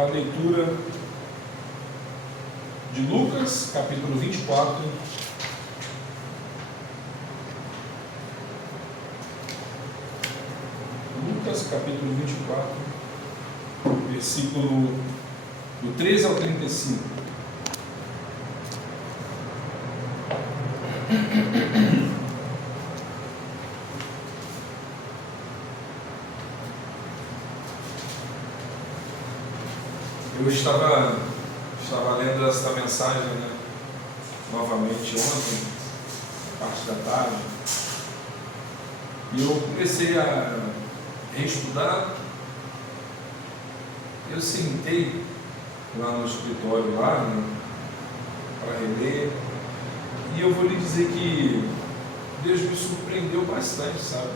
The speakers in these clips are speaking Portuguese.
a leitura de Lucas, capítulo 24. Lucas, capítulo 24, versículo do 13 ao 35. Eu estava lendo esta mensagem, novamente ontem, parte da tarde, e eu comecei a reestudar. Eu sentei lá no escritório, para reler, e eu vou lhe dizer que Deus me surpreendeu bastante, sabe,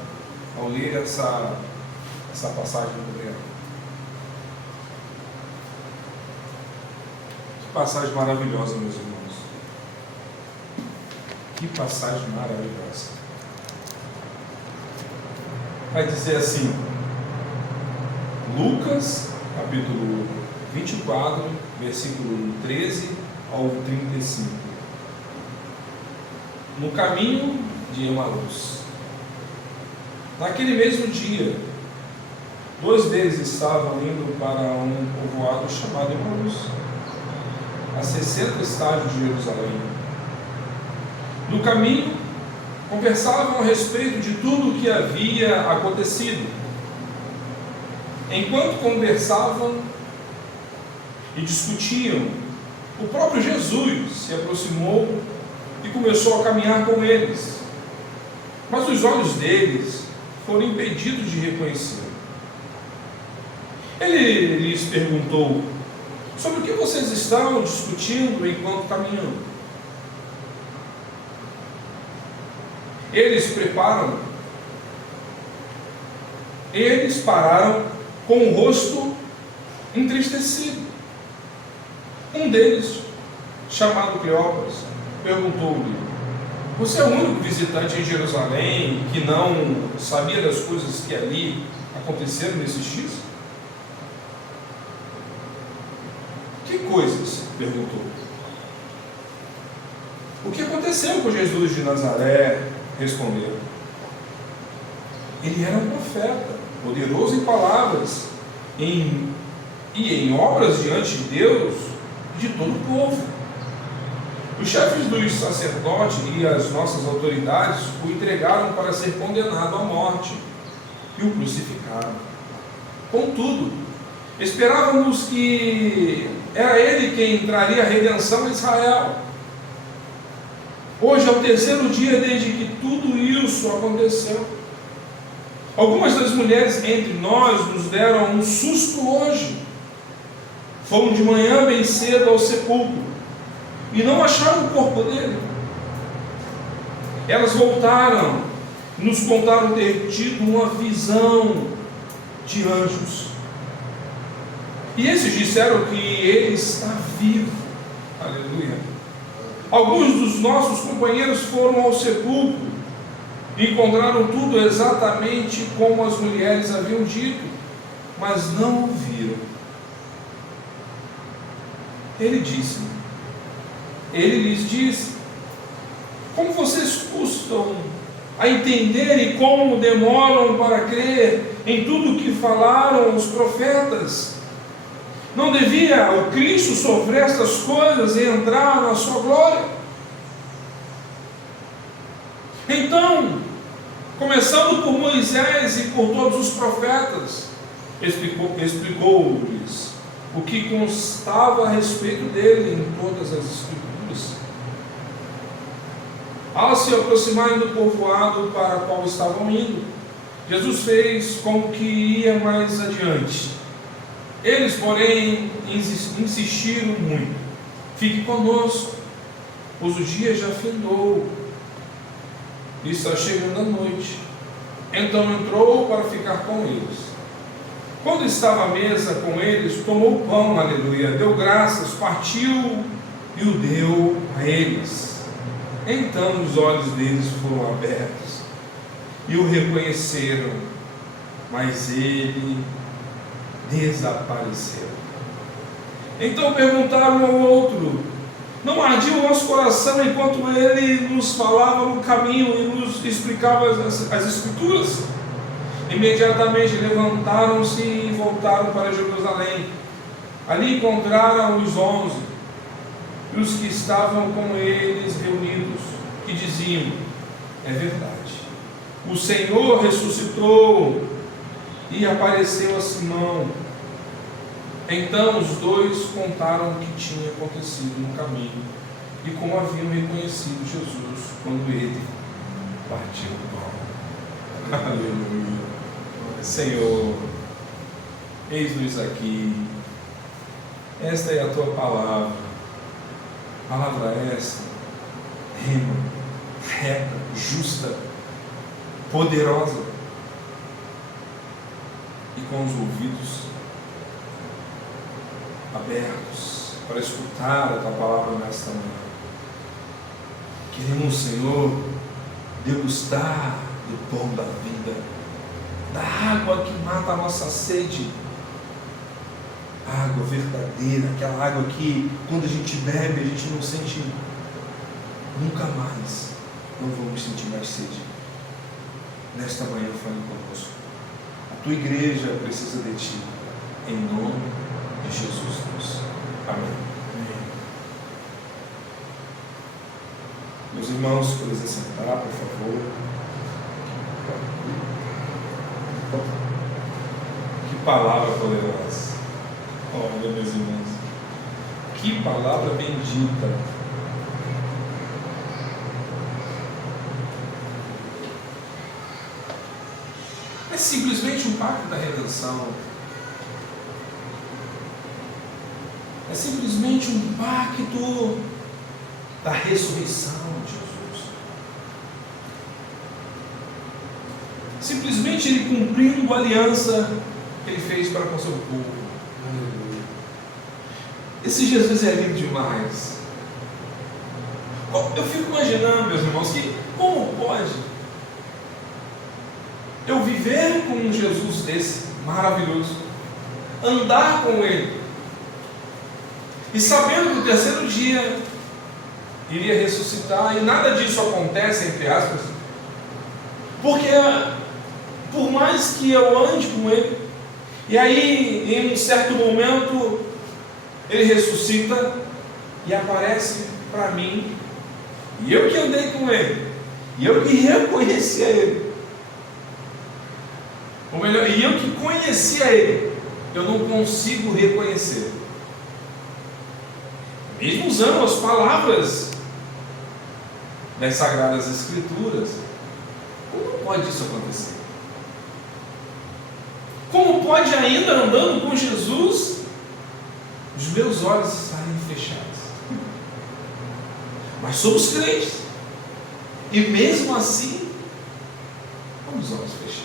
ao ler essa passagem do Evangelho. Que passagem maravilhosa, meus irmãos. Que passagem maravilhosa. Vai dizer assim, Lucas, capítulo 24, versículo 13 ao 35. No caminho de Emaús. Naquele mesmo dia, 2 deles estavam indo para um povoado chamado Emaús, a 60 estádios de Jerusalém. No caminho, conversavam a respeito de tudo o que havia acontecido. Enquanto conversavam e discutiam, o próprio Jesus se aproximou e começou a caminhar com eles. Mas os olhos deles foram impedidos de reconhecê-lo. Ele lhes perguntou: sobre o que vocês estavam discutindo enquanto caminham? Eles pararam com o rosto entristecido. Um deles, chamado Cleópas, perguntou-lhe: você é o único visitante em Jerusalém que não sabia das coisas que ali aconteceram nesses dias? Que coisas? Perguntou. O que aconteceu com Jesus de Nazaré? Respondeu. Ele era um profeta, poderoso em palavras e em obras diante de Deus e de todo o povo. Os chefes dos sacerdotes e as nossas autoridades o entregaram para ser condenado à morte e o crucificaram. Contudo, esperávamos que era ele quem traria a redenção a Israel. Hoje é o 3º dia desde que tudo isso aconteceu. Algumas das mulheres entre nós nos deram um susto hoje. Foram de manhã bem cedo ao sepulcro e não acharam o corpo dele. Elas voltaram e nos contaram ter tido uma visão de anjos. E esses disseram que ele está vivo. Aleluia. Alguns dos nossos companheiros foram ao sepulcro e encontraram tudo exatamente como as mulheres haviam dito, mas não o viram. Ele lhes disse: como vocês custam a entender e como demoram para crer em tudo o que falaram os profetas? Não devia o Cristo sofrer estas coisas e entrar na sua glória? Então, começando por Moisés e por todos os profetas, explicou-lhes o que constava a respeito dele em todas as Escrituras. Ao se aproximarem do povoado para o qual estavam indo, Jesus fez como que ia mais adiante. Eles, porém, insistiram muito: fique conosco, pois o dia já findou e está chegando a noite. Então entrou para ficar com eles. Quando estava à mesa com eles, tomou o pão, aleluia, deu graças, partiu e o deu a eles. Então os olhos deles foram abertos e o reconheceram, mas ele desapareceu. Então perguntaram um ao outro: não ardia o nosso coração enquanto ele nos falava no caminho e nos explicava as Escrituras? Imediatamente levantaram-se e voltaram para Jerusalém. Ali encontraram os 11 e os que estavam com eles reunidos, que diziam: é verdade, o Senhor ressuscitou e apareceu a Simão. Então os dois contaram o que tinha acontecido no caminho e como haviam reconhecido Jesus quando ele partiu o pão. Aleluia. Senhor, eis-nos aqui. Esta é a tua palavra. Palavra esta, rema, reta, justa, poderosa, e com os ouvidos abertos para escutar a tua palavra nesta manhã. Queremos, Senhor, degustar do pão da vida, da água que mata a nossa sede, água verdadeira, aquela água que quando a gente bebe a gente não sente nunca mais, não vamos sentir mais sede. Nesta manhã fale conosco. A tua igreja precisa de ti, em nome de Jesus Deus. Amém. Meus irmãos, se puderem sentar, por favor. Que palavra poderosa. Olha, meus irmãos, que palavra bendita. É simplesmente um pacto da redenção. É simplesmente um pacto da ressurreição de Jesus. Simplesmente ele cumprindo a aliança que ele fez para com seu povo. Aleluia. Esse Jesus é lindo demais. Eu fico imaginando, meus irmãos, que como pode eu viver com um Jesus desse maravilhoso, andar com ele, e sabendo que no terceiro dia iria ressuscitar, e nada disso acontece, entre aspas, porque por mais que eu ande com ele, e aí em um certo momento ele ressuscita e aparece para mim, e eu que andei com ele, e eu que reconhecia ele, ou melhor, e eu que conhecia ele, eu não consigo reconhecer, mesmo usando as palavras das Sagradas Escrituras. Como pode isso acontecer? Como pode, ainda andando com Jesus, os meus olhos estarem fechados? Mas somos crentes, e mesmo assim, com os olhos fechados.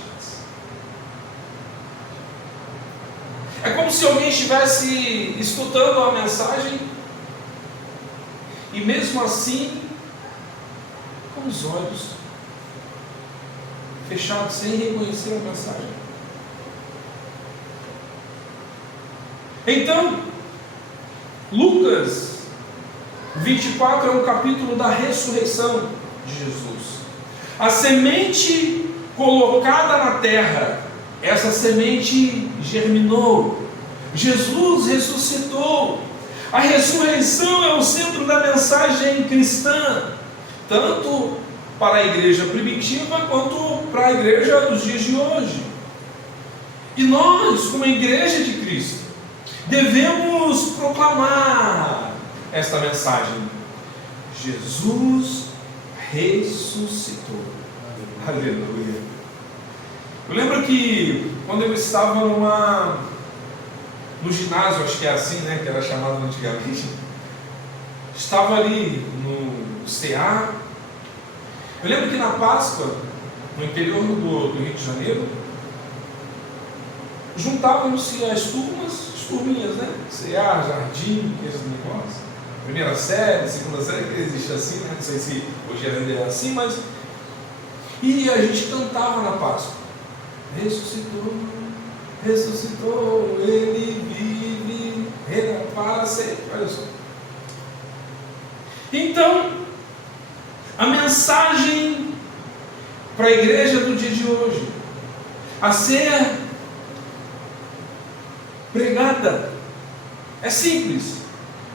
É como se alguém estivesse escutando a mensagem, e mesmo assim, com os olhos fechados, sem reconhecer a mensagem. Então, Lucas 24 é um capítulo da ressurreição de Jesus. A semente colocada na terra, essa semente germinou. Jesus ressuscitou. A ressurreição é o centro da mensagem cristã, tanto para a igreja primitiva quanto para a igreja dos dias de hoje. E nós, como igreja de Cristo, devemos proclamar esta mensagem: Jesus ressuscitou. Aleluia. Eu lembro que quando eu estava no ginásio, acho que é assim, né, que era chamado antigamente, estava ali no CA. Eu lembro que na Páscoa, no interior do Rio de Janeiro, juntavam-se as turminhas, né? CA, Jardim, esses negócios. Primeira série, segunda série, que existe assim, né? Não sei se hoje ainda é assim, mas. E a gente cantava na Páscoa: ressuscitou, ressuscitou, ele vive, Rei da para sempre. Olha só. Então, a mensagem para a igreja do dia de hoje, a ser pregada, é simples: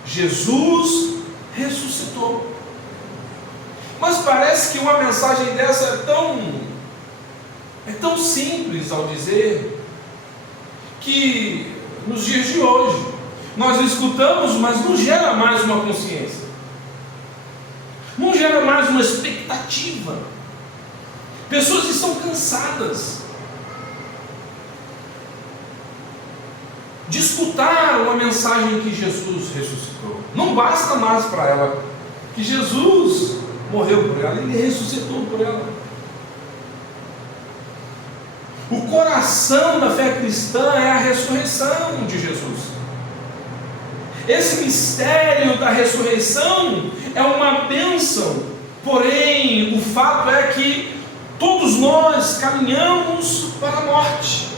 Jesus ressuscitou. Mas parece que uma mensagem dessa é tão simples ao dizer, que nos dias de hoje nós escutamos, mas não gera mais uma consciência, não gera mais uma expectativa. Pessoas estão cansadas de escutar uma mensagem que Jesus ressuscitou. Não basta mais para ela que Jesus morreu por ela, Ele ressuscitou por ela. O coração da fé cristã é a ressurreição de Jesus. Esse mistério da ressurreição é uma bênção, porém o fato é que todos nós caminhamos para a morte.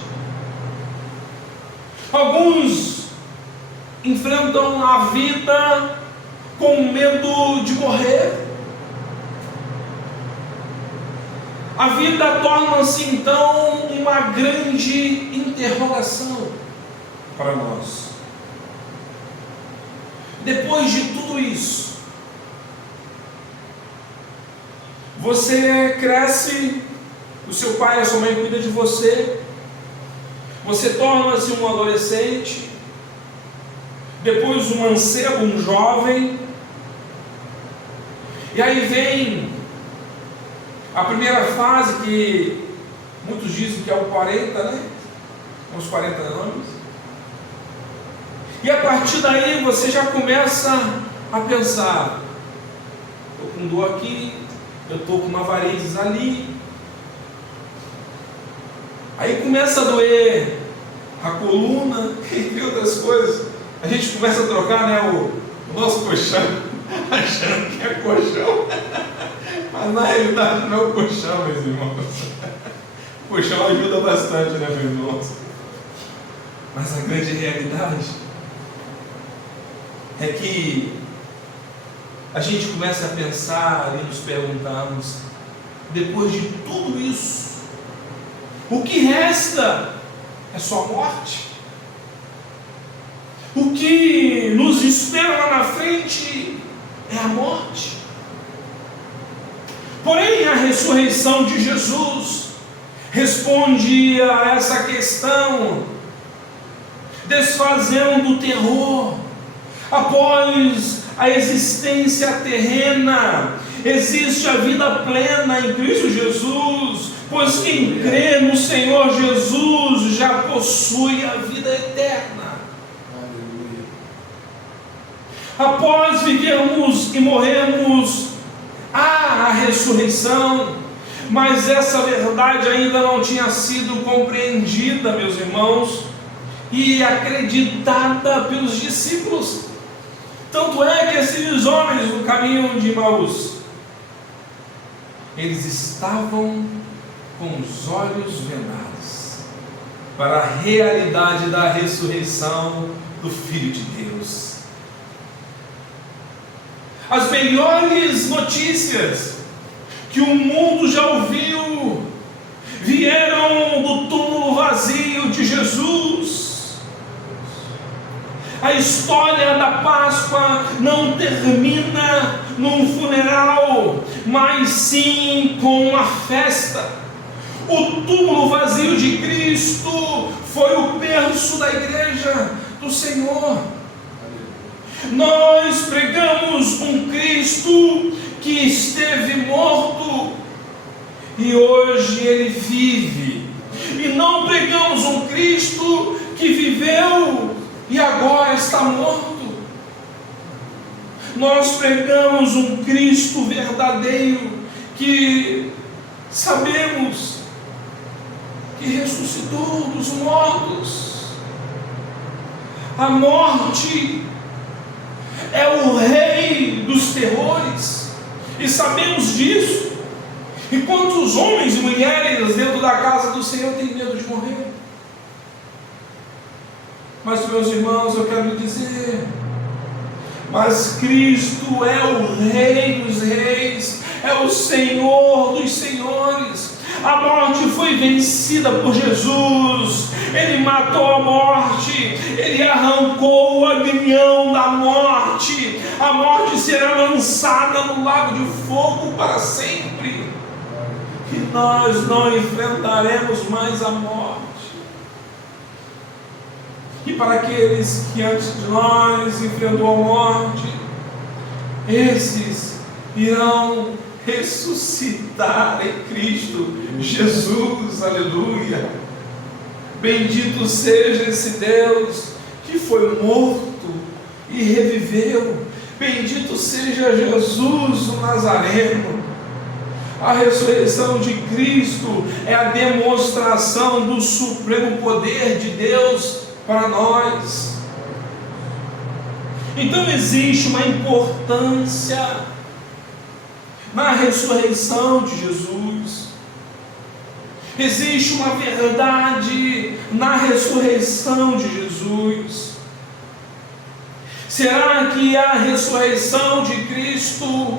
Alguns enfrentam a vida com medo de morrer. A vida torna-se então uma grande interrogação para nós. Depois de tudo isso, você cresce, o seu pai e a sua mãe cuidam de você, você torna-se um adolescente, depois um mancebo, um jovem, e aí vem a primeira fase, que muitos dizem que é o 40, né? Uns 40 anos. E a partir daí você já começa a pensar: estou com dor aqui, eu estou com uma varizes ali. Aí começa a doer a coluna, entre outras coisas. A gente começa a trocar, né, o nosso colchão, achando que é colchão. Mas na realidade não é o colchão, meus irmãos. O colchão ajuda bastante, né, meus irmãos? Mas a grande realidade é que a gente começa a pensar e nos perguntarmos: depois de tudo isso, o que resta é só a morte? O que nos espera lá na frente é a morte? Porém, a ressurreição de Jesus responde a essa questão, desfazendo o terror. Após a existência terrena, existe a vida plena em Cristo Jesus, pois quem crê no Senhor Jesus já possui a vida eterna. Após vivermos e morrermos, há a ressurreição, mas essa verdade ainda não tinha sido compreendida, meus irmãos, e acreditada pelos discípulos. Tanto é que esses homens no caminho de Emaús, eles estavam com os olhos vendados para a realidade da ressurreição do Filho de Deus. As melhores notícias que o mundo já ouviu vieram do túmulo vazio de Jesus. A história da Páscoa não termina num funeral, mas sim com uma festa. O túmulo vazio de Cristo foi o berço da igreja do Senhor. Nós pregamos um Cristo que esteve morto e hoje Ele vive. E não pregamos um Cristo que viveu e agora está morto. Nós pregamos um Cristo verdadeiro que sabemos que ressuscitou dos mortos. A morte é o rei dos terrores, e sabemos disso. E quantos homens e mulheres dentro da casa do Senhor têm medo de morrer? Mas, meus irmãos, eu quero lhe dizer mas Cristo é o Rei dos Reis, é o Senhor dos Senhores. A morte foi vencida por Jesus. Ele matou a morte, Ele arrancou o aguilhão da morte. A morte será lançada no lago de fogo para sempre, e nós não enfrentaremos mais a morte. E para aqueles que antes de nós enfrentou a morte, esses irão ressuscitar em Cristo Jesus, aleluia. Bendito seja esse Deus que foi morto e reviveu. Bendito seja Jesus o Nazareno. A ressurreição de Cristo é a demonstração do supremo poder de Deus para nós. Então existe uma importância na ressurreição de Jesus. Existe uma verdade na ressurreição de Jesus. Será que a ressurreição de Cristo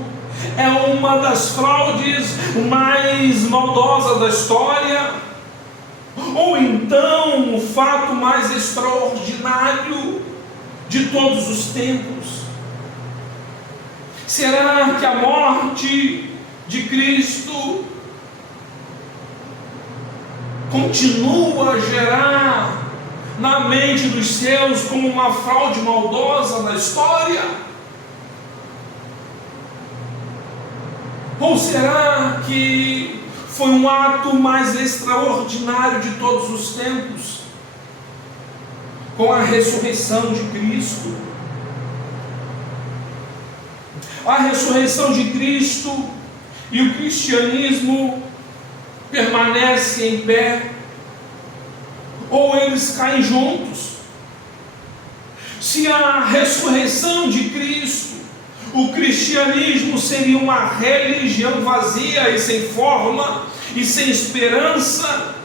é uma das fraudes mais maldosas da história? Ou então o fato mais extraordinário de todos os tempos? Será que a morte de Cristo continua a gerar na mente dos seus como uma fraude maldosa na história? Ou será que foi um ato mais extraordinário de todos os tempos, com a ressurreição de Cristo? A ressurreição de Cristo e o cristianismo permanecem em pé, ou eles caem juntos? Se a ressurreição de Cristo, o cristianismo seria uma religião vazia e sem forma e sem esperança,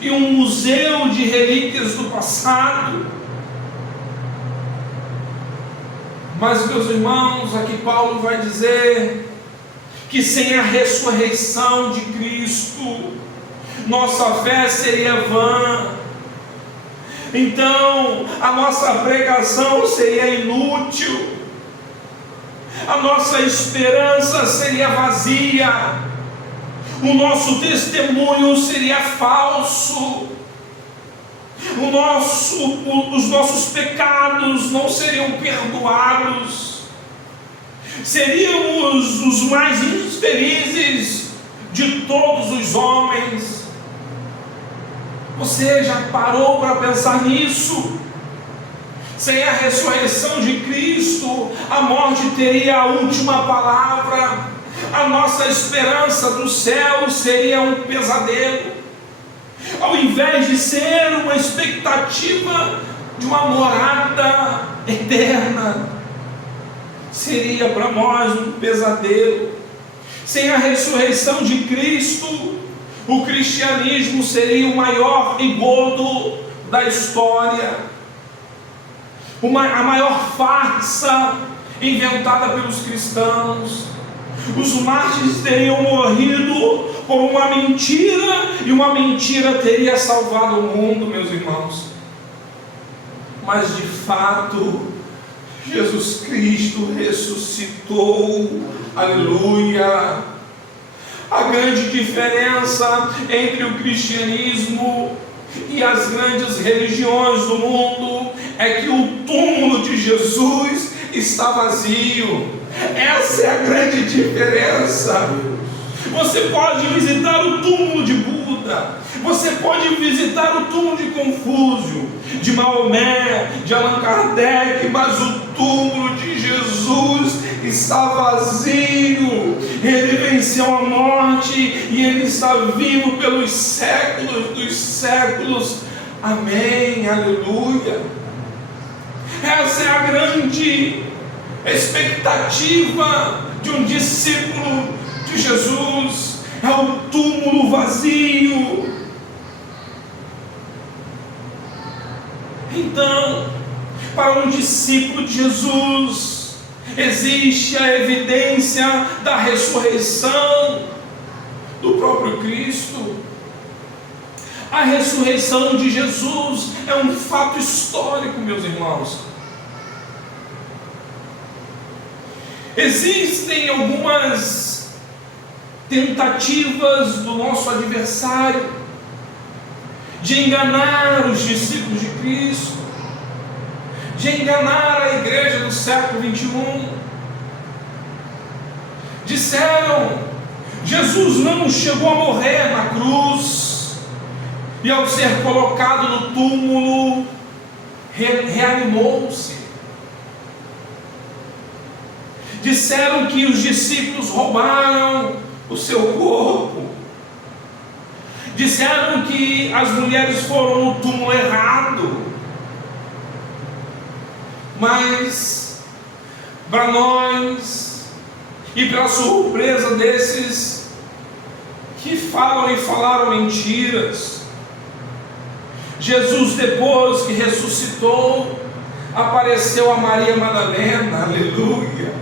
e um museu de relíquias do passado. Mas, meus irmãos, aqui Paulo vai dizer que sem a ressurreição de Cristo, nossa fé seria vã. Então, a nossa pregação seria inútil, a nossa esperança seria vazia, o nosso testemunho seria falso, os nossos pecados não seriam perdoados, seríamos os mais infelizes de todos os homens. Você já parou para pensar nisso? Sem a ressurreição de Cristo, a morte teria a última palavra, a nossa esperança do céu seria um pesadelo. Ao invés de ser uma expectativa de uma morada eterna, seria para nós um pesadelo. Sem a ressurreição de Cristo, o cristianismo seria o maior engodo da história, a maior farsa inventada pelos cristãos. Os mártires teriam morrido por uma mentira, e uma mentira teria salvado o mundo, meus irmãos. Mas de fato, Jesus Cristo ressuscitou, aleluia. A grande diferença entre o cristianismo e as grandes religiões do mundo é que o túmulo de Jesus está vazio. Essa é a grande diferença. Você pode visitar o túmulo de Buda, você pode visitar o túmulo de Confúcio, de Maomé, de Allan Kardec, mas o túmulo de Jesus está vazio. Ele venceu a morte e Ele está vivo pelos séculos dos séculos. Amém, aleluia. Essa é a grande expectativa de um discípulo de Jesus, é o túmulo vazio. Então, Para um discípulo de Jesus, existe a evidência da ressurreição do próprio Cristo. A ressurreição de Jesus é um fato histórico, meus irmãos. Existem algumas tentativas do nosso adversário de enganar os discípulos de Cristo, de enganar a igreja do século 21. Disseram: Jesus não chegou a morrer na cruz, e ao ser colocado no túmulo, reanimou-se. Disseram que os discípulos roubaram o seu corpo. Disseram que as mulheres foram no túmulo errado. Mas, para nós, e para a surpresa desses que falam e falaram mentiras, Jesus, depois que ressuscitou, apareceu a Maria Madalena, aleluia,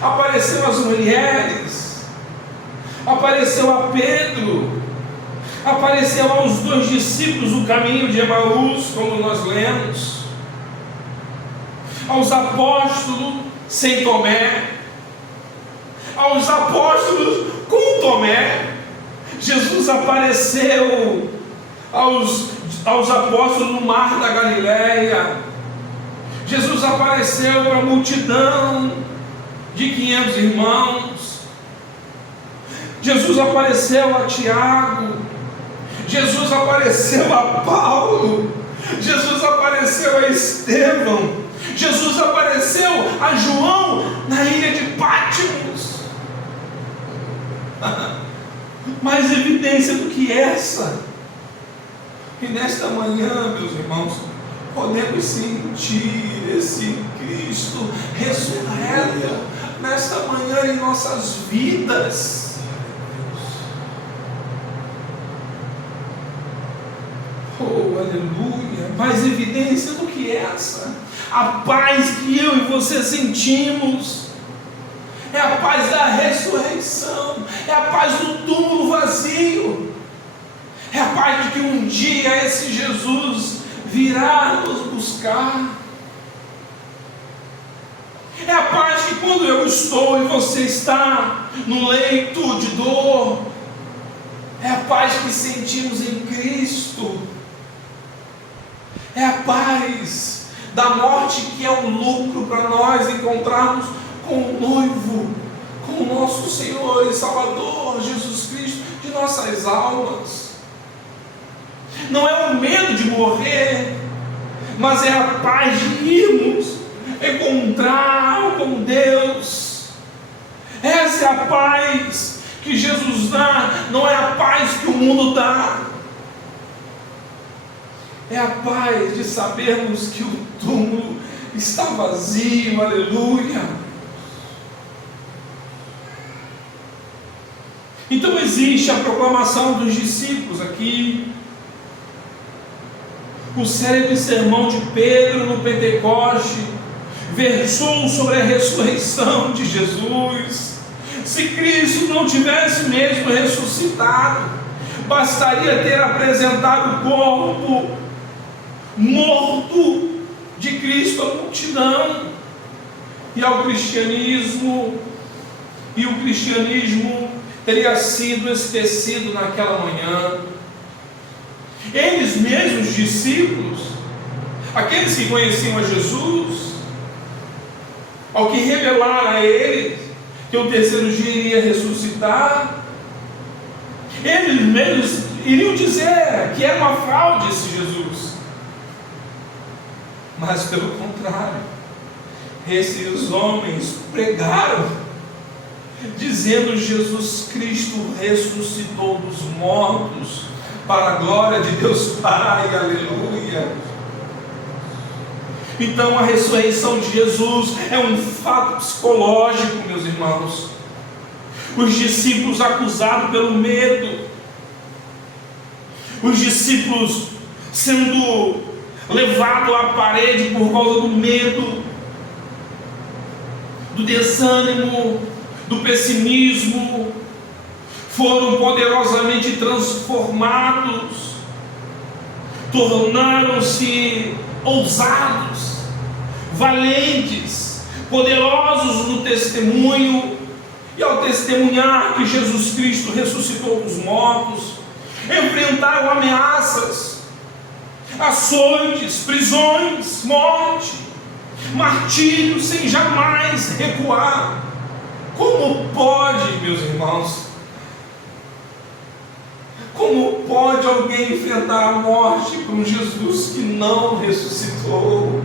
apareceu às mulheres, apareceu a Pedro, apareceu aos 2 discípulos no caminho de Emaús, como nós lemos, aos apóstolos sem Tomé, aos apóstolos com Tomé. Jesus apareceu aos apóstolos no mar da Galileia. Jesus apareceu para a multidão de 500 irmãos. Jesus apareceu a Tiago. Jesus apareceu a Paulo. Jesus apareceu a Estevão. Jesus apareceu a João na ilha de Pátimos. Mais evidência do que essa. E nesta manhã, meus irmãos, podemos sentir esse Cristo ressurreto nesta manhã em nossas vidas. Oh, aleluia! Mais evidência do que essa. A paz que eu e você sentimos é a paz da ressurreição, é a paz do túmulo vazio, é a paz de que um dia esse Jesus virá nos buscar. É a paz que quando eu estou e você está no leito de dor, é a paz que sentimos em Cristo. É a paz da morte que é um lucro para nós encontrarmos com o noivo, com o nosso Senhor e Salvador Jesus Cristo de nossas almas. Não é o medo de morrer, mas é a paz de irmos encontrar com Deus. Essa é a paz que Jesus dá, não é a paz que o mundo dá. É a paz de sabermos que o túmulo está vazio, aleluia. Então existe a proclamação dos discípulos aqui, o célebre sermão de Pedro no Pentecoste, versou sobre a ressurreição de Jesus. Se Cristo não tivesse mesmo ressuscitado, bastaria ter apresentado o corpo morto de Cristo à multidão e ao cristianismo, e o cristianismo teria sido esquecido naquela manhã. Eles mesmos, discípulos, aqueles que conheciam a Jesus, ao que revelaram a eles que o terceiro dia iria ressuscitar, eles mesmos iriam dizer que era uma fraude esse Jesus. Mas pelo contrário, esses homens pregaram, dizendo: Jesus Cristo ressuscitou dos mortos, para a glória de Deus Pai, aleluia. Então a ressurreição de Jesus é um fato psicológico, meus irmãos. Os discípulos acusados pelo medo, os discípulos sendo levado à parede por causa do medo, do desânimo, do pessimismo, foram poderosamente transformados, tornaram-se ousados, valentes, poderosos no testemunho, e ao testemunhar que Jesus Cristo ressuscitou dos mortos, enfrentaram ameaças, açoites, prisões, morte, martírio, sem jamais recuar. Como pode, meus irmãos, como pode alguém enfrentar a morte com um Jesus que não ressuscitou?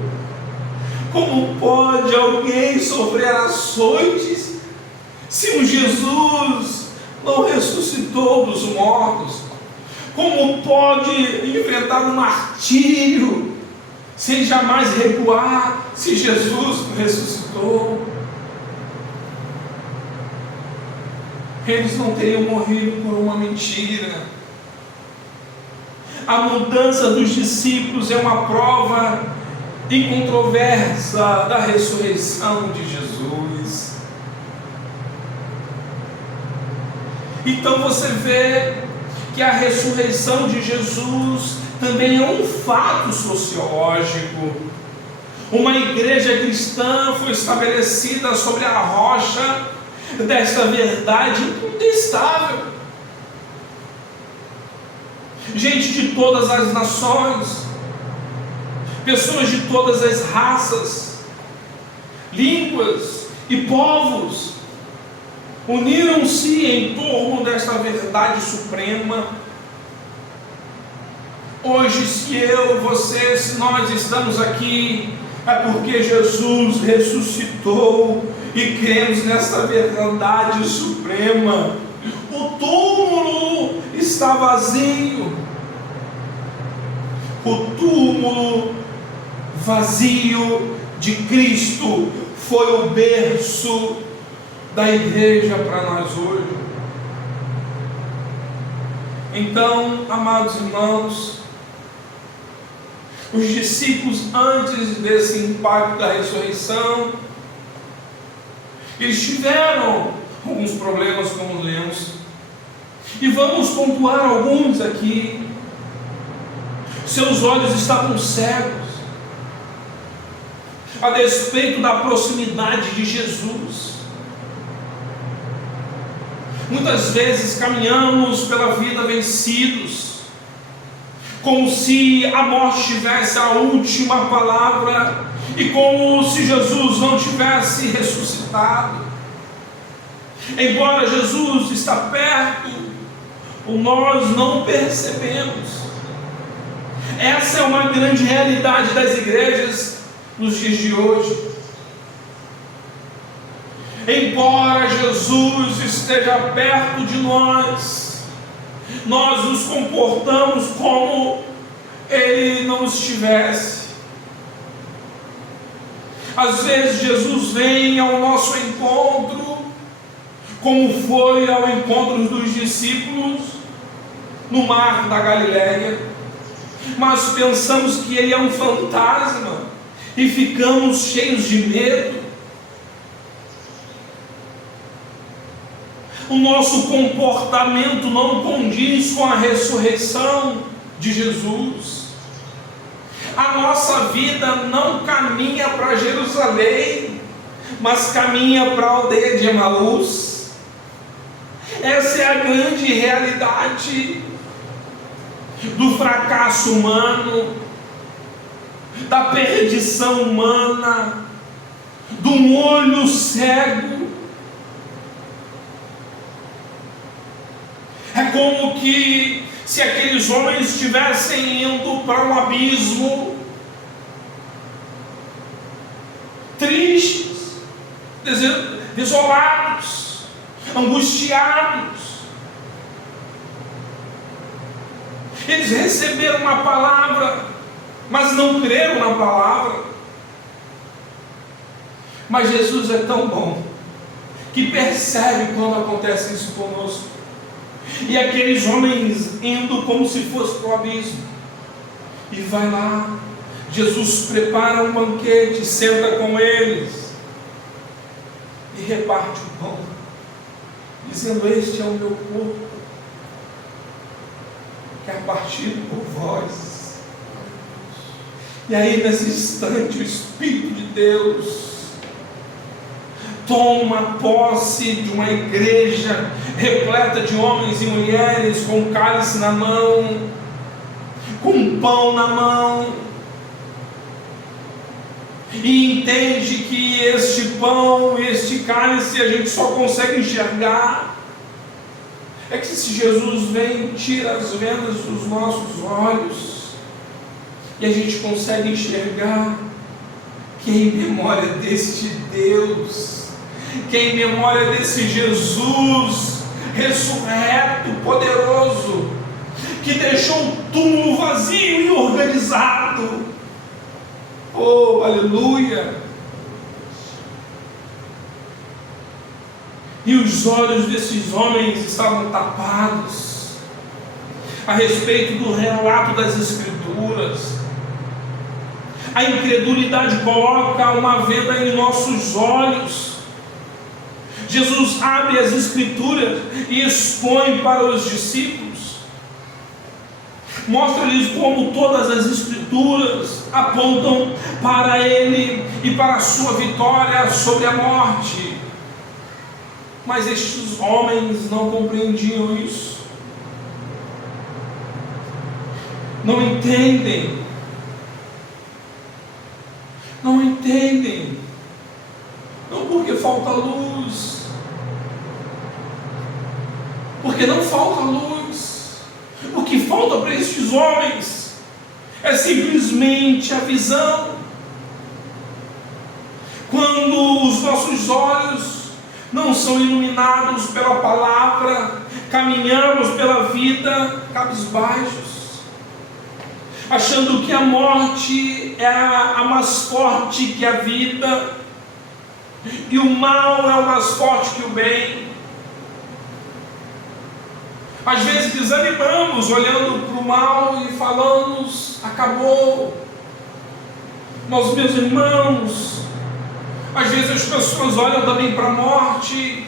Como pode alguém sofrer açoites se um Jesus não ressuscitou dos mortos? Como pode enfrentar um martírio sem jamais recuar se Jesus não ressuscitou? Eles não teriam morrido por uma mentira. A mudança dos discípulos é uma prova incontroversa da ressurreição de Jesus. Então você vê que a ressurreição de Jesus também é um fato sociológico. Uma igreja cristã foi estabelecida sobre a rocha desta verdade incontestável. Gente de todas as nações, pessoas de todas as raças, línguas e povos uniram-se em torno desta verdade suprema. Hoje, se eu, você, se nós estamos aqui, é porque Jesus ressuscitou e cremos nesta verdade suprema. O túmulo está vazio. O túmulo vazio de Cristo foi o berço da igreja para nós hoje. Então, amados irmãos, os discípulos, antes desse impacto da ressurreição, eles tiveram alguns problemas, como lemos, e vamos pontuar alguns aqui. Seus olhos estavam cegos, a despeito da proximidade de Jesus. Muitas vezes caminhamos pela vida vencidos, como se a morte tivesse a última palavra e como se Jesus não tivesse ressuscitado. Embora Jesus está perto, nós não percebemos. Essa é uma grande realidade das igrejas nos dias de hoje. Embora Jesus esteja perto de nós, nós nos comportamos como Ele não estivesse. Às vezes Jesus vem ao nosso encontro, como foi ao encontro dos discípulos no mar da Galileia, mas pensamos que Ele é um fantasma e ficamos cheios de medo. O nosso comportamento não condiz com a ressurreição de Jesus. A nossa vida não caminha para Jerusalém, mas caminha para a aldeia de Emaús. Essa é a grande realidade do fracasso humano, da perdição humana, do olho cego. É como que se aqueles homens estivessem indo para um abismo, tristes, desolados, angustiados. Eles receberam uma palavra, mas não creram na palavra. Mas Jesus é tão bom que percebe quando acontece isso conosco. E aqueles homens indo como se fosse para o abismo, e vai lá, Jesus prepara um banquete, senta com eles e reparte o pão, dizendo: este é o meu corpo, que é partido por vós. E aí, nesse instante, o Espírito de Deus toma posse de uma igreja repleta de homens e mulheres com um cálice na mão, com um pão na mão, e entende que este pão, este cálice, a gente só consegue enxergar é que se Jesus vem, tira as vendas dos nossos olhos e a gente consegue enxergar que é em memória deste Deus, que é em memória desse Jesus ressurreto, poderoso, que deixou o túmulo vazio e organizado. Oh, aleluia! E os olhos desses homens estavam tapados a respeito do relato das Escrituras. A incredulidade coloca uma venda em nossos olhos. Jesus abre as Escrituras e expõe para os discípulos, mostra-lhes como todas as Escrituras apontam para Ele e para a sua vitória sobre a morte. Mas estes homens não compreendiam isso, não entendem, não porque falta luz, porque não falta luz. O que falta para estes homens é simplesmente a visão. Quando os nossos olhos não são iluminados pela palavra, caminhamos pela vida cabisbaixos, achando que a morte é a mais forte que a vida, e o mal é o mais forte que o bem. Às vezes desanimamos olhando para o mal e falamos: acabou. Mas, meus irmãos, às vezes as pessoas olham também para a morte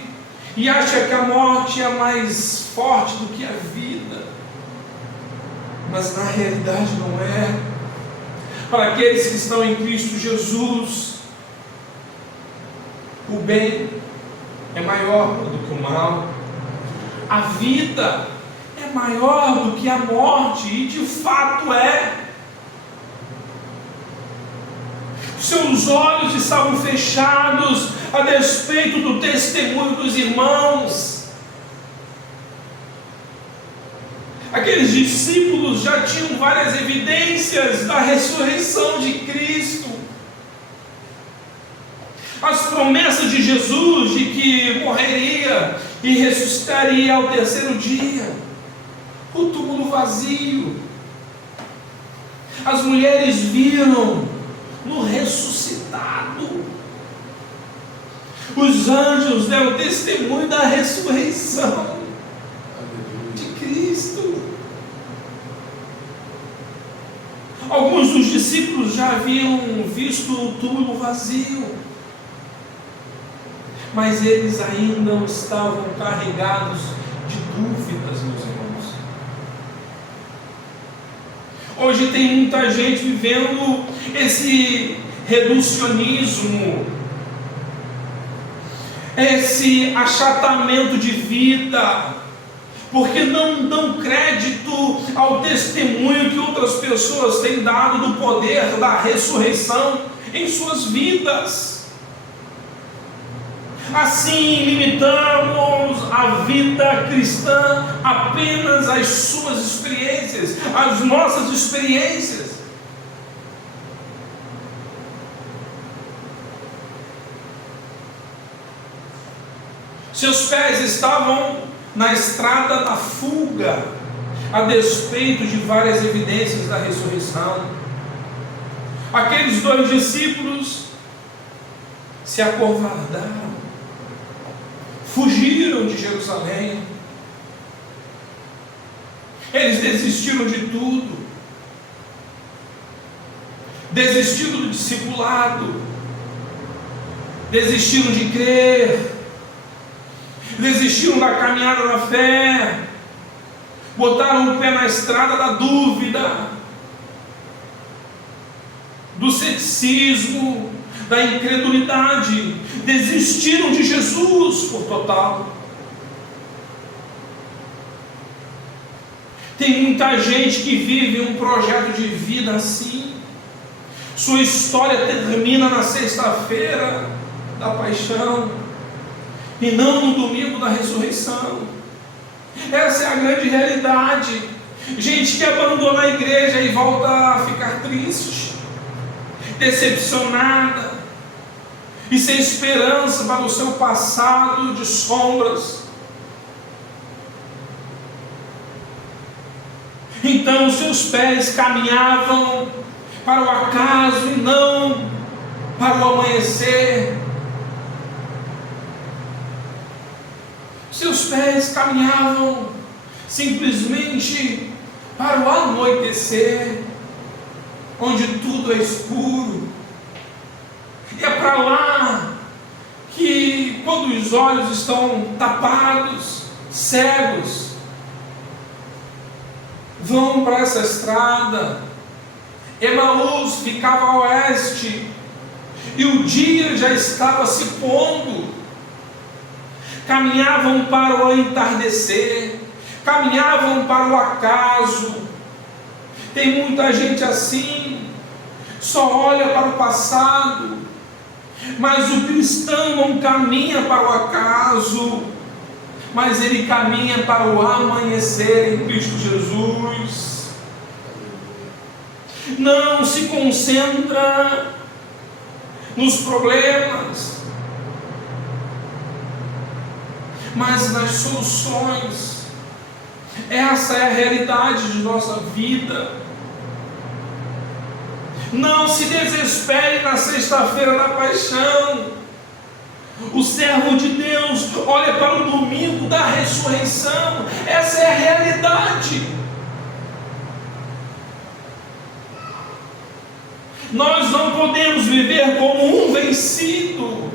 e acham que a morte é mais forte do que a vida, mas na realidade não é. Para aqueles que estão em Cristo Jesus, o bem é maior do que o mal, a vida é maior do que a morte, e de fato é. Seus olhos estavam fechados a despeito do testemunho dos irmãos. Aqueles discípulos já tinham várias evidências da ressurreição de Cristo. As promessas de Jesus de que morreria e ressuscitaria ao terceiro dia. O túmulo vazio. As mulheres viram no ressuscitado. Os anjos deram testemunho da ressurreição de Cristo. Alguns dos discípulos já haviam visto o túmulo vazio, mas eles ainda estavam carregados de dúvidas, meus irmãos. Hoje tem muita gente vivendo esse reducionismo, esse achatamento de vida, porque não dão crédito ao testemunho que outras pessoas têm dado do poder da ressurreição em suas vidas. Assim, limitamos a vida cristã apenas às suas experiências, às nossas experiências. Seus pés estavam na estrada da fuga, a despeito de várias evidências da ressurreição. Aqueles dois discípulos se acovardaram, fugiram de Jerusalém, eles desistiram de tudo, desistiram do discipulado, desistiram de crer, desistiram da caminhada da fé, botaram o pé na estrada da dúvida, do ceticismo, da incredulidade, desistiram de Jesus por total. Tem muita gente que vive um projeto de vida assim. Sua história termina na sexta-feira da paixão e não no domingo da ressurreição. Essa é a grande realidade. Gente que abandona a igreja e volta a ficar triste, decepcionada e sem esperança para o seu passado de sombras. Então os seus pés caminhavam para o acaso e não para o amanhecer. Seus pés caminhavam simplesmente para o anoitecer, onde tudo é escuro. E é para lá que, quando os olhos estão tapados, cegos, vão para essa estrada. Emaús ficava a oeste e o dia já estava se pondo. Caminhavam para o entardecer, caminhavam para o acaso. Tem muita gente assim, só olha para o passado, mas o cristão não caminha para o acaso, mas ele caminha para o amanhecer em Cristo Jesus. Não se concentra nos problemas, mas nas soluções. Essa é a realidade de nossa vida. Não se desespere na sexta-feira da paixão. O servo de Deus olha para o domingo da ressurreição. Essa é a realidade. Nós não podemos viver como um vencido.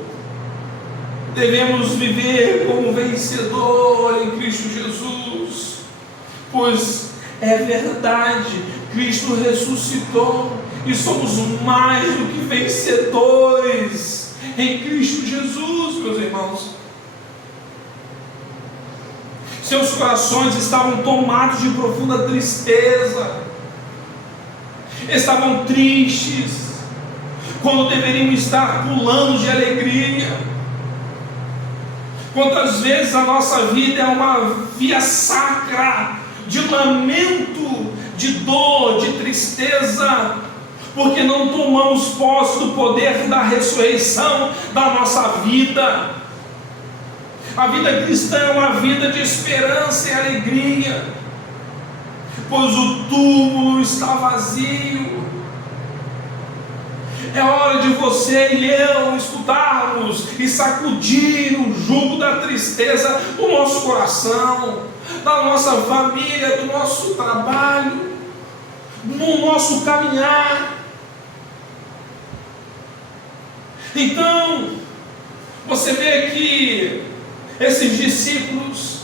Devemos viver como vencedor em Cristo Jesus. Pois é verdade, Cristo ressuscitou e somos mais do que vencedores em Cristo Jesus, meus irmãos. Seus corações estavam tomados de profunda tristeza, estavam tristes, quando deveriam estar pulando de alegria. Quantas vezes a nossa vida é uma via sacra de lamento, de dor, de tristeza, porque não tomamos posse do poder da ressurreição da nossa vida. A vida cristã é uma vida de esperança e alegria, pois o túmulo está vazio. É hora de você e eu escutarmos e sacudir o jugo da tristeza do nosso coração, da nossa família, do nosso trabalho, no nosso caminhar. Então, você vê que esses discípulos,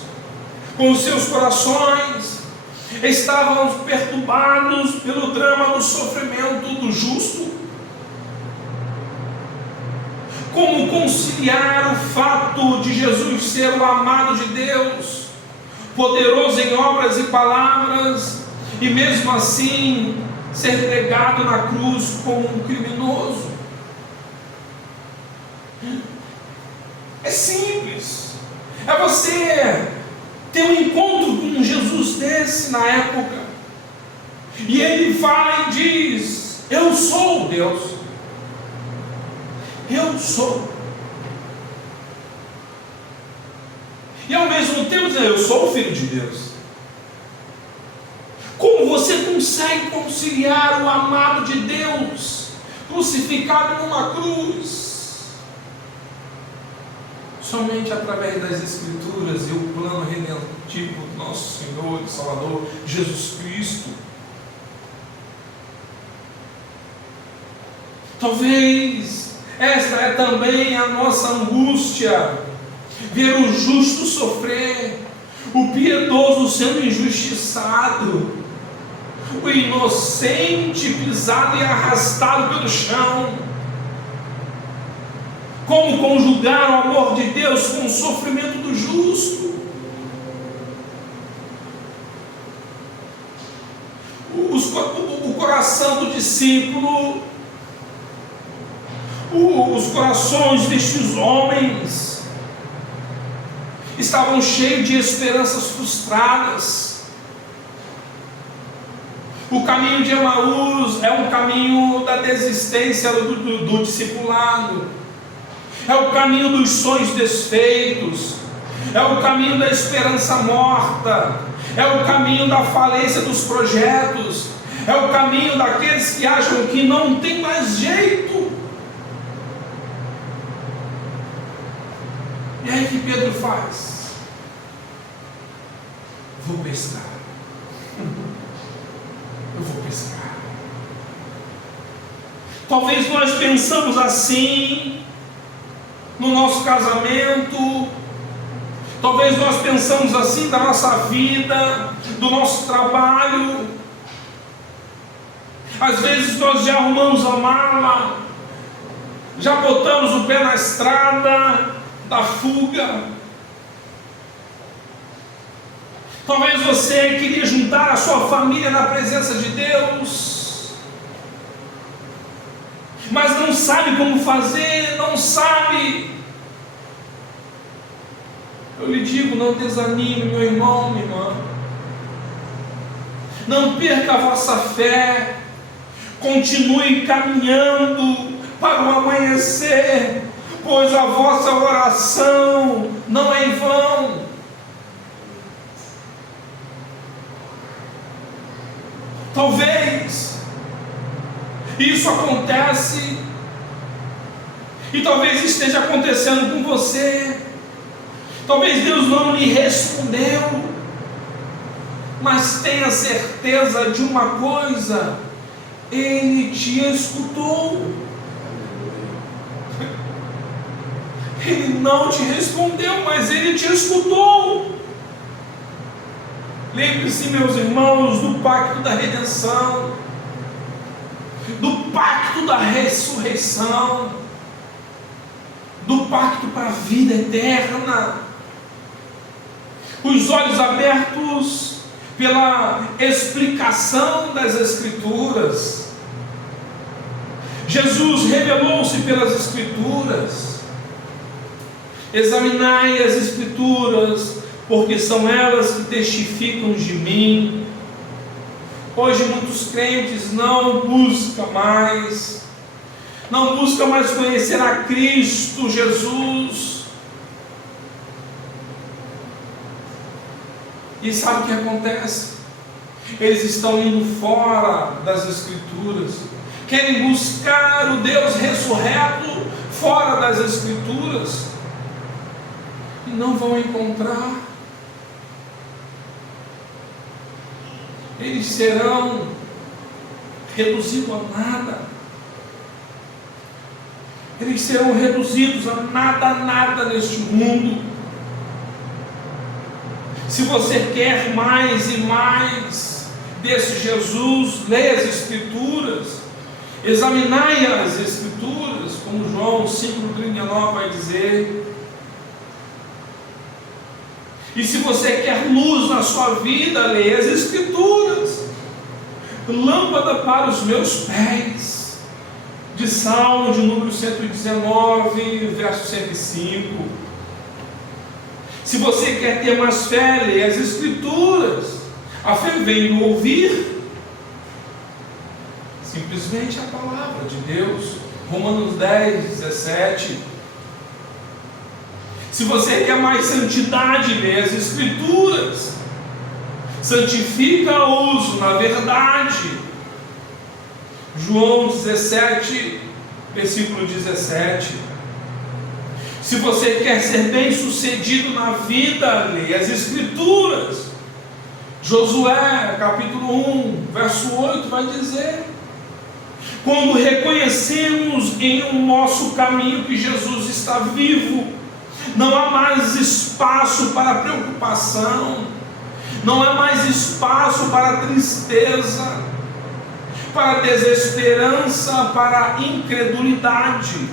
com os seus corações, estavam perturbados pelo drama do sofrimento do justo. Como conciliar o fato de Jesus ser o amado de Deus, poderoso em obras e palavras, e mesmo assim ser pregado na cruz como um criminoso? É simples. É você ter um encontro com um Jesus desse na época, e ele fala e diz: eu sou Deus. Eu sou. E ao mesmo tempo dizer: eu sou o Filho de Deus. Como você consegue conciliar o amado de Deus crucificado numa cruz? Somente através das Escrituras e o plano redentivo do nosso Senhor e Salvador Jesus Cristo. Talvez esta é também a nossa angústia, ver o justo sofrer, o piedoso sendo injustiçado, o inocente pisado e arrastado pelo chão. Como conjugar o amor de Deus com o sofrimento do justo? O coração do discípulo, os corações destes homens estavam cheios de esperanças frustradas. O caminho de Emaús é um caminho da desistência do discipulado, é o caminho dos sonhos desfeitos, é o caminho da esperança morta, é o caminho da falência dos projetos, é o caminho daqueles que acham que não tem mais jeito. E aí que Pedro faz? Vou pescar. Eu vou pescar. Talvez nós pensamos assim no nosso casamento, talvez nós pensamos assim da nossa vida, do nosso trabalho. Às vezes nós já arrumamos a mala, já botamos o pé na estrada da fuga. Talvez você queria juntar a sua família na presença de Deus, mas não sabe como fazer, não sabe. Eu lhe digo, não desanime, meu irmão, minha irmã. Não perca a vossa fé. Continue caminhando para o amanhecer, pois a vossa oração não é em vão. Talvez isso acontece, e talvez esteja acontecendo com você. Talvez Deus não lhe respondeu, mas tenha certeza de uma coisa: Ele te escutou. Ele não te respondeu, mas Ele te escutou. Lembre-se, meus irmãos, do pacto da redenção, do pacto da ressurreição, do pacto para a vida eterna. Os olhos abertos pela explicação das Escrituras. Jesus revelou-se pelas Escrituras. Examinai as Escrituras, porque são elas que testificam de mim. Hoje muitos crentes não buscam mais conhecer a Cristo Jesus. E sabe o que acontece? Eles estão indo fora das Escrituras, querem buscar o Deus ressurreto fora das Escrituras, e não vão encontrar. Eles serão reduzidos a nada. Eles serão reduzidos a nada neste mundo. Se você quer mais e mais desse Jesus, leia as Escrituras, examinai as Escrituras, como João 5,39 vai dizer. E se você quer luz na sua vida, leia as Escrituras. Lâmpada para os meus pés, de Salmo de número 119, verso 105. Se você quer ter mais fé, leia as Escrituras. A fé vem do ouvir, simplesmente a palavra de Deus. Romanos 10, 17. Se você quer mais santidade, leia as Escrituras. Santifica-os na verdade. João 17, versículo 17. Se você quer ser bem sucedido na vida, leia as Escrituras. Josué, capítulo 1, verso 8, vai dizer: quando reconhecemos em um nosso caminho que Jesus está vivo. Não há mais espaço para preocupação, não há mais espaço para tristeza, para desesperança, para incredulidade.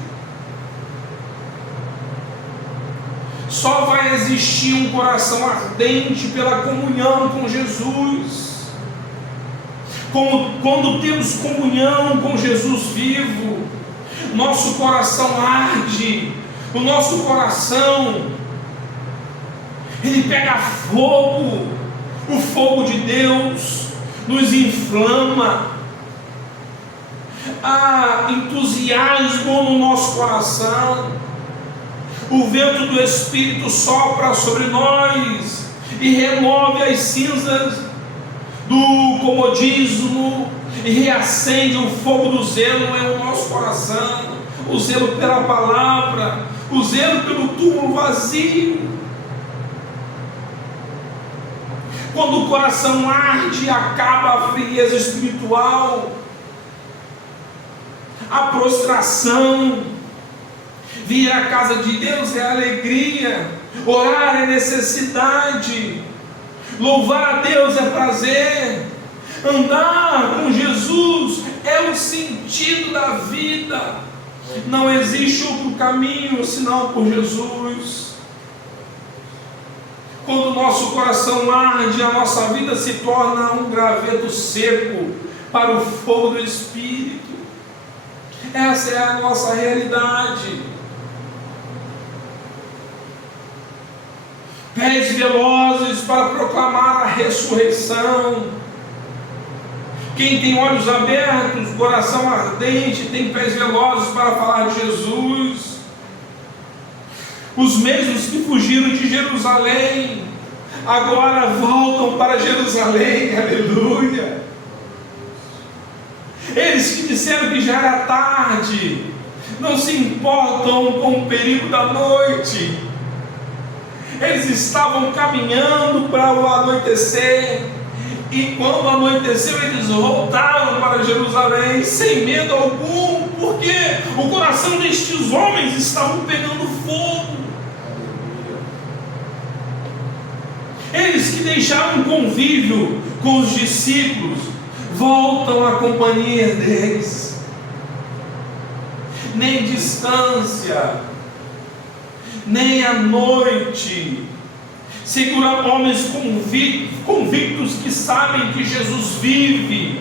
Só vai existir um coração ardente pela comunhão com Jesus. Quando temos comunhão com Jesus vivo, nosso coração arde, o nosso coração, ele pega fogo, o fogo de Deus nos inflama, há entusiasmo no nosso coração, o vento do Espírito sopra sobre nós e remove as cinzas do comodismo e reacende o fogo do zelo em nosso coração, o zelo pela palavra, o zelo pelo túmulo vazio. Quando o coração arde, acaba a frieza espiritual, a prostração. Vir à casa de Deus é alegria, orar é necessidade, louvar a Deus é prazer, andar com Jesus é o sentido da vida. Não existe outro caminho senão por Jesus. Quando o nosso coração arde, a nossa vida se torna um graveto seco para o fogo do Espírito. Essa é a nossa realidade. Pés velozes para proclamar a ressurreição. Quem tem olhos abertos, coração ardente, tem pés velozes para falar de Jesus. Os mesmos que fugiram de Jerusalém, agora voltam para Jerusalém, aleluia. Eles que disseram que já era tarde, não se importam com o perigo da noite. Eles estavam caminhando para o anoitecer, e quando anoiteceu eles voltaram para Jerusalém sem medo algum, porque o coração destes homens estava pegando fogo. Eles que deixaram um convívio com os discípulos voltam à companhia deles. Nem distância, nem a noite segura homens convictos que sabem que Jesus vive.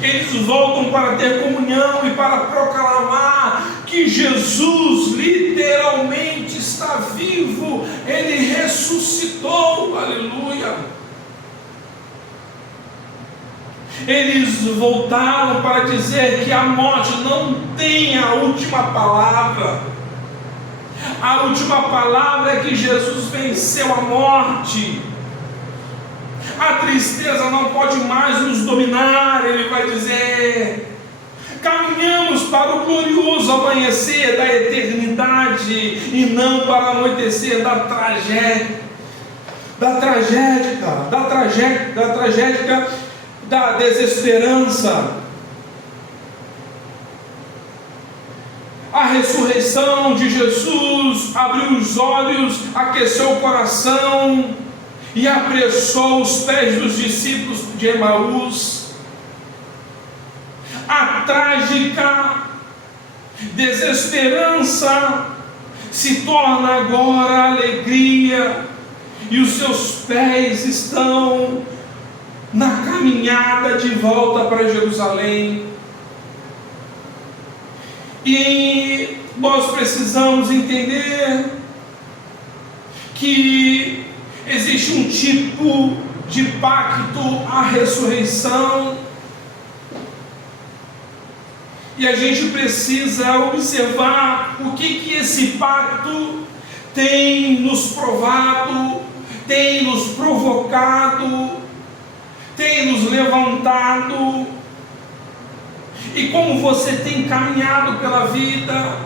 Eles voltam para ter comunhão e para proclamar que Jesus literalmente está vivo, Ele ressuscitou, aleluia. Eles voltaram para dizer que a morte não tem a última palavra. A última palavra é que Jesus venceu a morte. A tristeza não pode mais nos dominar. Ele vai dizer: caminhamos para o glorioso amanhecer da eternidade e não para o anoitecer da desesperança. A ressurreição de Jesus abriu os olhos, aqueceu o coração e apressou os pés dos discípulos de Emaús. A trágica desesperança se torna agora alegria, e os seus pés estão na caminhada de volta para Jerusalém. E nós precisamos entender que existe um tipo de pacto à ressurreição, e a gente precisa observar o que esse pacto tem nos provado, tem nos provocado, tem nos levantado. E como você tem caminhado pela vida?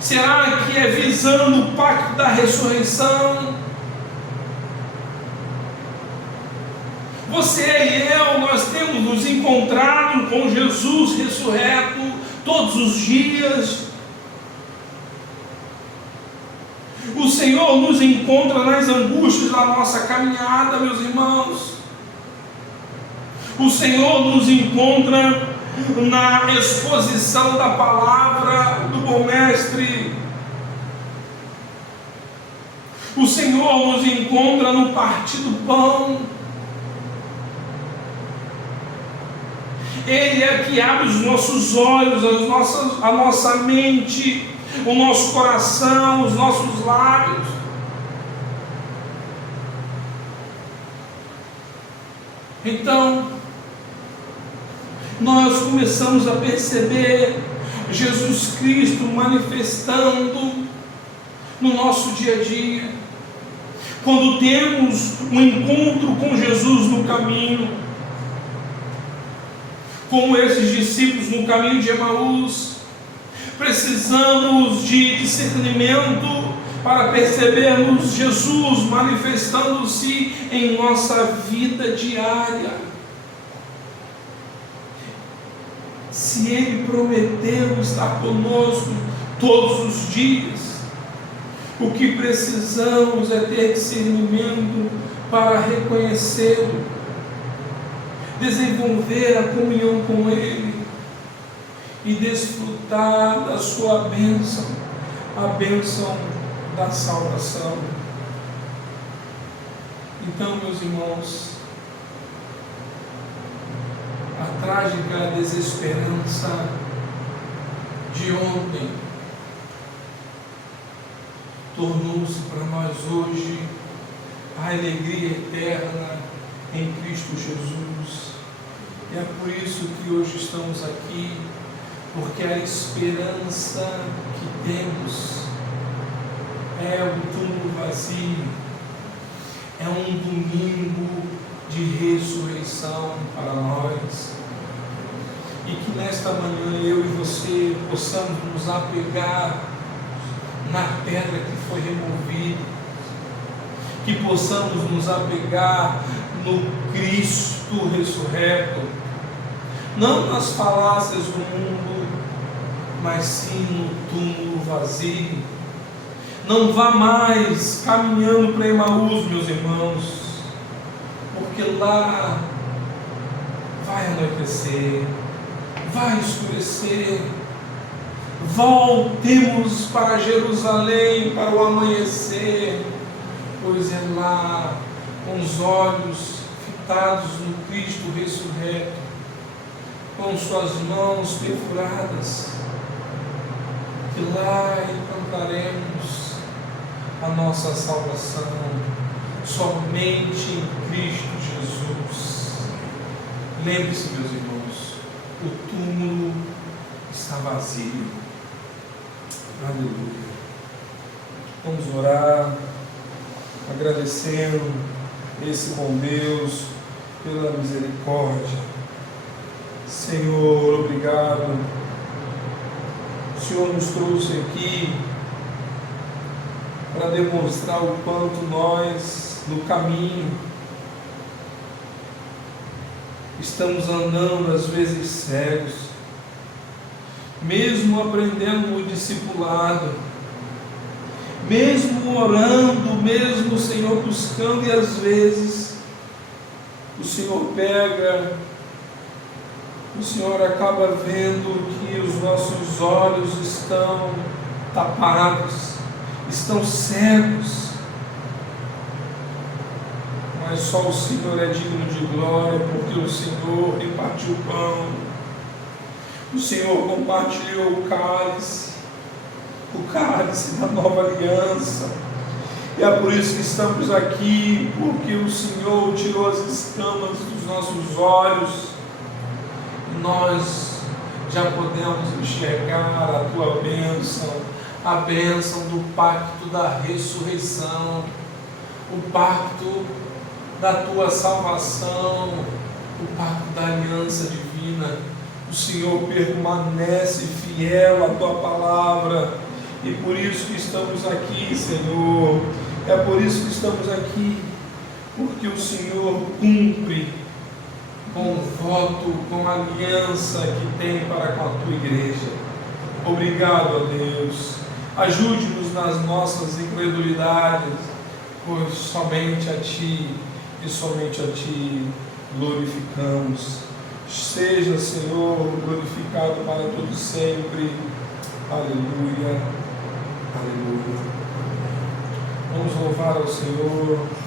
Será que é visando o pacto da ressurreição? Você e eu, nós temos nos encontrado com Jesus ressurreto todos os dias. O Senhor nos encontra nas angústias da nossa caminhada, meus irmãos. O Senhor nos encontra na exposição da palavra do bom mestre. O Senhor nos encontra no partir do pão. Ele é que abre os nossos olhos, a nossa mente, o nosso coração, os nossos lábios. Então, nós começamos a perceber Jesus Cristo manifestando no nosso dia a dia. Quando temos um encontro com Jesus no caminho, como esses discípulos no caminho de Emaús, precisamos de discernimento para percebermos Jesus manifestando-se em nossa vida diária. Se Ele prometeu estar conosco todos os dias, o que precisamos é ter discernimento para reconhecê-lo, desenvolver a comunhão com Ele e desfrutar da sua bênção, a bênção da salvação. Então, meus irmãos, a trágica desesperança de ontem tornou-se para nós hoje a alegria eterna em Cristo Jesus. E é por isso que hoje estamos aqui, porque a esperança que temos é um túmulo vazio, é um domingo de ressurreição para nós. E que nesta manhã eu e você possamos nos apegar na pedra que foi removida, que possamos nos apegar no Cristo ressurreto, não nas falácias do mundo, mas sim no túmulo vazio. Não vá mais caminhando para Emaús, meus irmãos, porque lá vai anoitecer, vai escurecer. Voltemos para Jerusalém para o amanhecer, pois é lá, com os olhos fitados no Cristo ressurreto, com suas mãos perfuradas, que lá encontraremos a nossa salvação, somente em Cristo Jesus. Lembre-se, meus irmãos, o túmulo está vazio. Aleluia. Vamos orar, agradecendo esse bom Deus pela misericórdia. Senhor, obrigado. O Senhor nos trouxe aqui para demonstrar o quanto nós, no caminho, estamos andando às vezes cegos, mesmo aprendendo o discipulado, mesmo orando, mesmo, Senhor, buscando, e às vezes o Senhor pega, o Senhor acaba vendo que os nossos olhos estão tapados, estão cegos, mas só o Senhor é digno de glória, porque o Senhor repartiu o pão, o Senhor compartilhou o cálice da nova aliança, e é por isso que estamos aqui, porque o Senhor tirou as escamas dos nossos olhos, e nós já podemos enxergar a tua bênção, a bênção do pacto da ressurreição, o pacto da tua salvação, o pacto da aliança divina. O Senhor permanece fiel à tua palavra, e por isso que estamos aqui, Senhor. É por isso que estamos aqui, porque o Senhor cumpre com o voto, com a aliança que tem para com a tua igreja. Obrigado, ó Deus. Ajude-nos nas nossas incredulidades, pois somente a Ti e somente a Ti glorificamos. Seja, Senhor, glorificado para todo sempre. Aleluia, aleluia. Vamos louvar ao Senhor.